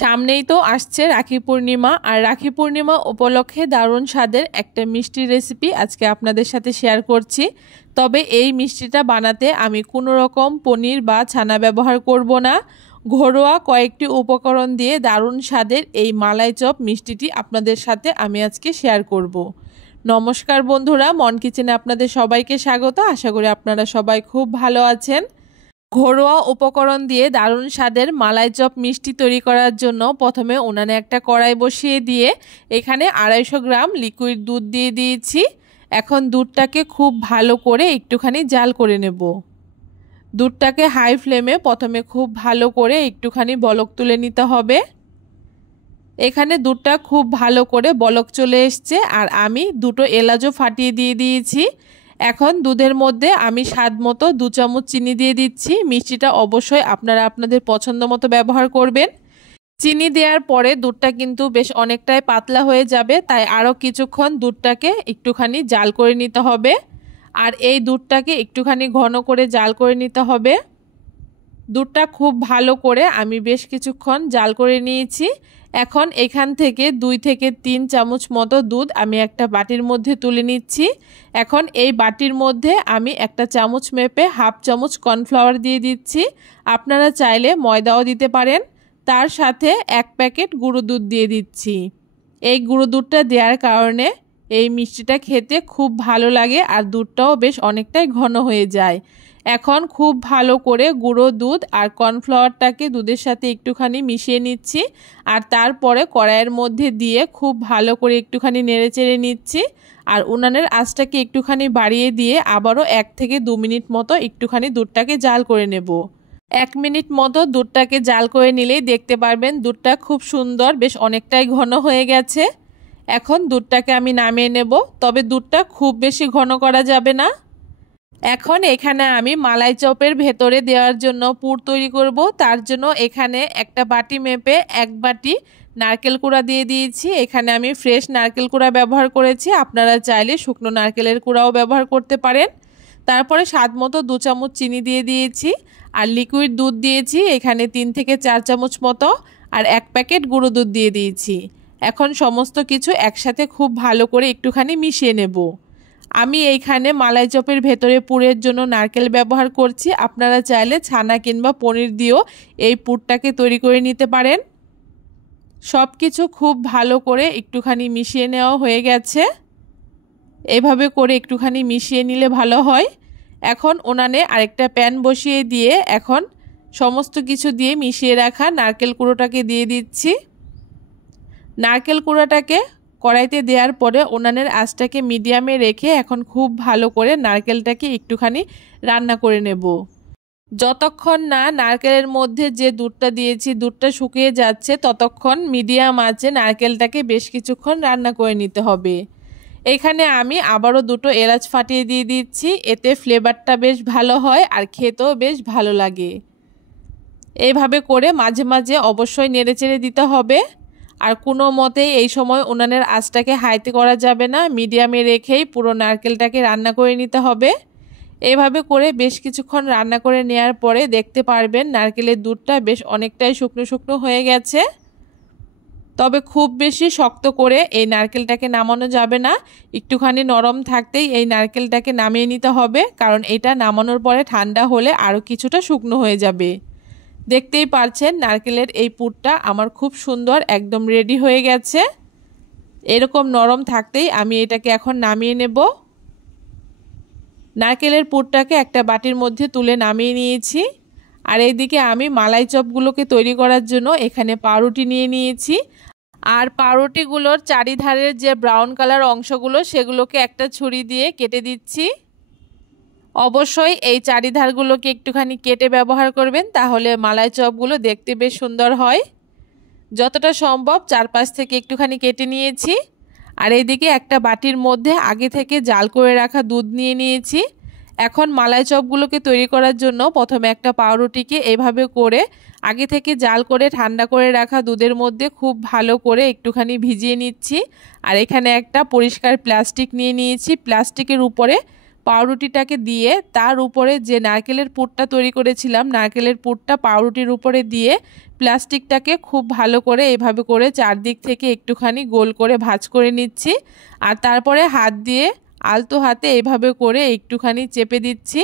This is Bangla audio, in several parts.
সামনেই তো আসছে রাখি পূর্ণিমা, আর রাখি পূর্ণিমা উপলক্ষে দারুণ স্বাদের একটা মিষ্টির রেসিপি আজকে আপনাদের সাথে শেয়ার করছি। তবে এই মিষ্টিটা বানাতে আমি কোনো রকম পনির বা ছানা ব্যবহার করব না। ঘরোয়া কয়েকটি উপকরণ দিয়ে দারুণ স্বাদের এই মালাই চপ মিষ্টিটি আপনাদের সাথে আমি আজকে শেয়ার করব। নমস্কার বন্ধুরা, মন কিচেনে আপনাদের সবাইকে স্বাগত। আশা করি আপনারা সবাই খুব ভালো আছেন। ঘরোয়া উপকরণ দিয়ে দারুণ স্বাদের মালাই চপ মিষ্টি তৈরি করার জন্য প্রথমে উনানে একটা কড়াই বসিয়ে দিয়ে এখানে 250 গ্রাম লিকুইড দুধ দিয়ে দিয়েছি। এখন দুধটাকে খুব ভালো করে একটুখানি জাল করে নেব। দুধটাকে হাই ফ্লেমে প্রথমে খুব ভালো করে একটুখানি বলক তুলে নিতে হবে। এখানে দুধটা খুব ভালো করে বলক চলে এসছে, আর আমি দুটো এলাচও ফাটিয়ে দিয়ে দিয়েছি। এখন দুধের মধ্যে আমি স্বাদ মতো 2 চামচ চিনি দিয়ে দিচ্ছি। মিষ্টিটা অবশ্যই আপনারা আপনাদের পছন্দ মতো ব্যবহার করবেন। চিনি দেওয়ার পরে দুধটা কিন্তু বেশ অনেকটাই পাতলা হয়ে যাবে, তাই আরও কিছুক্ষণ দুধটাকে একটুখানি জাল করে নিতে হবে। আর এই দুধটাকে একটুখানি ঘন করে জাল করে নিতে হবে। দুধটা খুব ভালো করে আমি বেশ কিছুক্ষণ জাল করে নিয়েছি। এখন এখান থেকে 2 থেকে 3 চামচ মতো দুধ আমি একটা বাটির মধ্যে তুলে নিচ্ছি। এখন এই বাটির মধ্যে আমি একটা চামচ মেপে হাফ চামচ কর্নফ্লাওয়ার দিয়ে দিচ্ছি। আপনারা চাইলে ময়দাও দিতে পারেন। তার সাথে 1 প্যাকেট গুঁড়ো দুধ দিয়ে দিচ্ছি। এই গুঁড়ো দুধটা দেওয়ার কারণে এই মিষ্টিটা খেতে খুব ভালো লাগে, আর দুধটাও বেশ অনেকটাই ঘন হয়ে যায়। এখন খুব ভালো করে গুঁড়ো দুধ আর কর্নফ্লাওয়ারটাকে দুধের সাথে একটুখানি মিশিয়ে নিচ্ছি, আর তারপরে কড়াইয়ের মধ্যে দিয়ে খুব ভালো করে একটুখানি নেড়েচেড়ে নিচ্ছি। আর উনানের আঁচটাকে একটুখানি বাড়িয়ে দিয়ে আবারও 1 থেকে 2 মিনিট মতো একটুখানি দুধটাকে জাল করে নেব। 1 মিনিট মতো দুধটাকে জাল করে নিলেই দেখতে পারবেন দুধটা খুব সুন্দর বেশ অনেকটাই ঘন হয়ে গেছে। এখন দুধটাকে আমি নামিয়ে নেব, তবে দুধটা খুব বেশি ঘন করা যাবে না। এখন এখানে আমি মালাই চপের ভেতরে দেওয়ার জন্য পুর তৈরি করব। তার জন্য এখানে একটা বাটি মেপে 1 বাটি নারকেল কুড়া দিয়ে দিয়েছি। এখানে আমি ফ্রেশ নারকেল কুড়া ব্যবহার করেছি, আপনারা চাইলে শুকনো নারকেলের কুড়াও ব্যবহার করতে পারেন। তারপরে স্বাদ মতো 2 চামচ চিনি দিয়ে দিয়েছি, আর লিকুইড দুধ দিয়েছি এখানে 3 থেকে 4 চামচ মতো, আর 1 প্যাকেট গুঁড়ো দুধ দিয়ে দিয়েছি। এখন সমস্ত কিছু একসাথে খুব ভালো করে একটুখানি মিশিয়ে নেব। আমি এইখানে মালাই চপের ভেতরে পুরের জন্য নারকেল ব্যবহার করছি। আপনারা চাইলে ছানা কিংবা পনির দিয়েও এই পুরটাকে তৈরি করে নিতে পারেন। সব কিছু খুব ভালো করে একটুখানি মিশিয়ে নেওয়া হয়ে গেছে। এভাবে করে একটুখানি মিশিয়ে নিলে ভালো হয়। এখন উনানে আরেকটা প্যান বসিয়ে দিয়ে এখন সমস্ত কিছু দিয়ে মিশিয়ে রাখা নারকেল কুড়োটাকে দিয়ে দিচ্ছি। নারকেল কুড়োটাকে কড়াইতে দেওয়ার পরে উনানের আঁচটাকে মিডিয়ামে রেখে এখন খুব ভালো করে নারকেলটাকে একটুখানি রান্না করে নেব। যতক্ষণ না নারকেলের মধ্যে যে দুধটা দিয়েছি দুধটা শুকিয়ে যাচ্ছে, ততক্ষণ মিডিয়াম আঁচে নারকেলটাকে বেশ কিছুক্ষণ রান্না করে নিতে হবে। এখানে আমি আবারও 2টো এলাচ ফাটিয়ে দিয়ে দিচ্ছি। এতে ফ্লেভারটা বেশ ভালো হয় আর খেতেও বেশ ভালো লাগে। এইভাবে করে মাঝে মাঝে অবশ্যই নেড়েচেড়ে দিতে হবে। আর কোনো মতেই এই সময় উনানের আঁচটাকে হাইতে করা যাবে না, মিডিয়ামে রেখেই পুরো নারকেলটাকে রান্না করে নিতে হবে। এভাবে করে বেশ কিছুক্ষণ রান্না করে নেওয়ার পরে দেখতে পারবেন নারকেলের দুধটা বেশ অনেকটাই শুকনো শুকনো হয়ে গেছে। তবে খুব বেশি শক্ত করে এই নারকেলটাকে নামানো যাবে না, একটুখানি নরম থাকতেই এই নারকেলটাকে নামিয়ে নিতে হবে, কারণ এটা নামানোর পরে ঠান্ডা হলে আরও কিছুটা শুকনো হয়ে যাবে। দেখতেই পারছেন নারকেলের এই পুরটা আমার খুব সুন্দর একদম রেডি হয়ে গেছে। এরকম নরম থাকতেই আমি এটাকে এখন নামিয়ে নেব। নারকেলের পুরটাকে একটা বাটির মধ্যে তুলে নামিয়ে নিয়েছি। আর এইদিকে আমি মালাই চপগুলোকে তৈরি করার জন্য এখানে পাউরুটি নিয়ে নিয়েছি। আর পাউরুটিগুলোর চারিধারের যে ব্রাউন কালার অংশগুলো সেগুলোকে একটা ছুরি দিয়ে কেটে দিচ্ছি। অবশ্যই এই চারিধারগুলোকে একটুখানি কেটে ব্যবহার করবেন, তাহলে মালাই চপগুলো দেখতে বেশ সুন্দর হয়। যতটা সম্ভব চারপাশ থেকে একটুখানি কেটে নিয়েছি। আর এইদিকে একটা বাটির মধ্যে আগে থেকে জাল করে রাখা দুধ নিয়ে নিয়েছি। এখন মালাই চপগুলোকে তৈরি করার জন্য প্রথমে একটা পাউরুটিকে এভাবে করে আগে থেকে জাল করে ঠান্ডা করে রাখা দুধের মধ্যে খুব ভালো করে একটুখানি ভিজিয়ে নিচ্ছি। আর এখানে একটা পরিষ্কার প্লাস্টিক নিয়ে নিয়েছি। প্লাস্টিকের উপরে পাউরুটিটাকে দিয়ে তার উপরে যে নারকেলের পুরটা তৈরি করেছিলাম নারকেলের পুরটা পাউরুটির উপরে দিয়ে প্লাস্টিকটাকে খুব ভালো করে এইভাবে করে চারদিক থেকে একটুখানি গোল করে ভাঁজ করে নিচ্ছি। আর তারপরে হাত দিয়ে আলতো হাতে এইভাবে করে একটুখানি চেপে দিচ্ছি।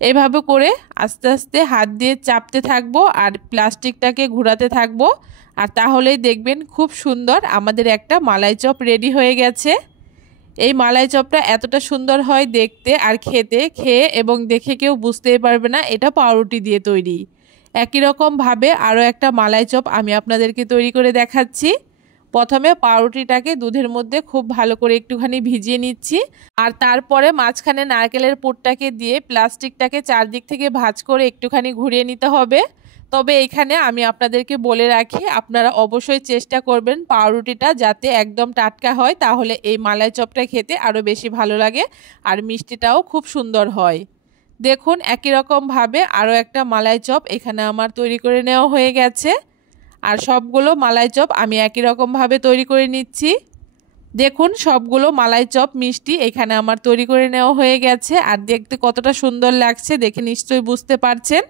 এইভাবে করে আস্তে আস্তে হাত দিয়ে চাপতে থাকবো আর প্লাস্টিকটাকে ঘোরাতে থাকবো। আর তাহলেই দেখবেন খুব সুন্দর আমাদের একটা মালাই চপ রেডি হয়ে গেছে। এই মালাই চপটা এতটা সুন্দর হয় দেখতে আর খেয়ে এবং দেখে কেউ বুঝতেই পারবে না এটা পাউরুটি দিয়ে তৈরি। একই রকমভাবে আরও একটা মালাই চপ আমি আপনাদেরকে তৈরি করে দেখাচ্ছি। প্রথমে পাউরুটিটাকে দুধের মধ্যে খুব ভালো করে একটুখানি ভিজিয়ে নিচ্ছি। আর তারপরে মাঝখানে নারকেলের পুরটাকে দিয়ে প্লাস্টিকটাকে চারদিক থেকে ভাঁজ করে একটুখানি ঘুরিয়ে নিতে হবে। তবে এখানে আমি আপনাদেরকে বলে রাখি, আপনারা অবশ্যই চেষ্টা করবেন পাউরুটিটা যাতে একদম টাটকা হয়, তাহলে এই মালাই চপটা খেতে আরও বেশি ভালো লাগে আর মিষ্টিটাও খুব সুন্দর হয়। দেখুন একই রকমভাবে আরও একটা মালাই চপ এখানে আমার তৈরি করে নেওয়া হয়ে গেছে। আর সবগুলো মালাই চপ আমি একই রকমভাবে তৈরি করে নিচ্ছি। দেখুন সবগুলো মালাই চপ মিষ্টি এখানে আমার তৈরি করে নেওয়া হয়ে গেছে। আর দেখতে কতটা সুন্দর লাগছে দেখে নিশ্চয়ই বুঝতে পারছেন।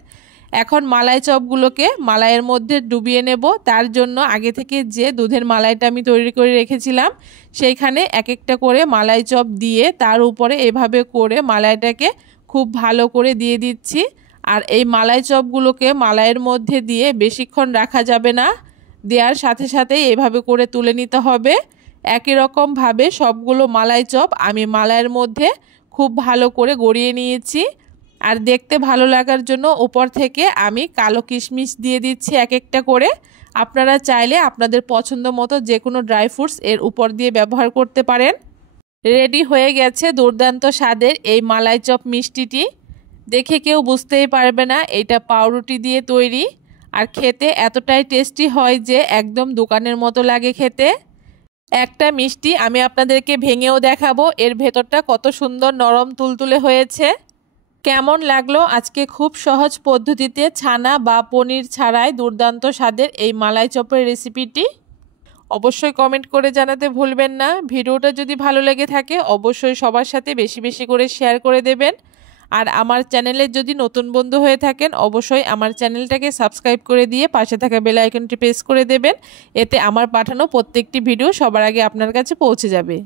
এখন মালাই চপগুলোকে মালাইয়ের মধ্যে ডুবিয়ে নেব। তার জন্য আগে থেকে যে দুধের মালাইটা আমি তৈরি করে রেখেছিলাম সেইখানে এক একটা করে মালাই চপ দিয়ে তার উপরে এভাবে করে মালাইটাকে খুব ভালো করে দিয়ে দিচ্ছি। আর এই মালাই চপগুলোকে মালাইয়ের মধ্যে দিয়ে বেশিক্ষণ রাখা যাবে না, দেওয়ার সাথে সাথেই এভাবে করে তুলে নিতে হবে। একই রকমভাবে সবগুলো মালাই চপ আমি মালাইয়ের মধ্যে খুব ভালো করে গড়িয়ে নিয়েছি। আর দেখতে ভালো লাগার জন্য উপর থেকে আমি কালো কিশমিশ দিয়ে দিচ্ছি এক একটা করে। আপনারা চাইলে আপনাদের পছন্দ মতো যে কোনো ড্রাই ফ্রুটস এর উপর দিয়ে ব্যবহার করতে পারেন। রেডি হয়ে গেছে দুর্দান্ত স্বাদের এই মালাই চপ মিষ্টিটি। দেখে কেউ বুঝতেই পারবে না এটা পাউরুটি দিয়ে তৈরি। আর খেতে এতটাই টেস্টি হয় যে একদম দোকানের মতো লাগে খেতে। একটা মিষ্টি আমি আপনাদেরকে ভেঙেও দেখাবো, এর ভেতরটা কত সুন্দর নরম তুলতুলে হয়েছে। কেমন লাগলো আজকে খুব সহজ পদ্ধতিতে ছানা বা পনির ছাড়াই দুর্দান্ত স্বাদের এই মালাই চপের রেসিপিটি? অবশ্যই কমেন্ট করে জানাতে ভুলবেন না। ভিডিওটা যদি ভালো লেগে থাকে অবশ্যই সবার সাথে বেশি বেশি করে শেয়ার করে দেবেন। আর আমার চ্যানেলে যদি নতুন বন্ধু হয়ে থাকেন অবশ্যই আমার চ্যানেলটাকে সাবস্ক্রাইব করে দিয়ে পাশে থাকা বেল আইকনটি প্রেস করে দেবেন। এতে আমার পাঠানো প্রত্যেকটি ভিডিও সবার আগে আপনার কাছে পৌঁছে যাবে।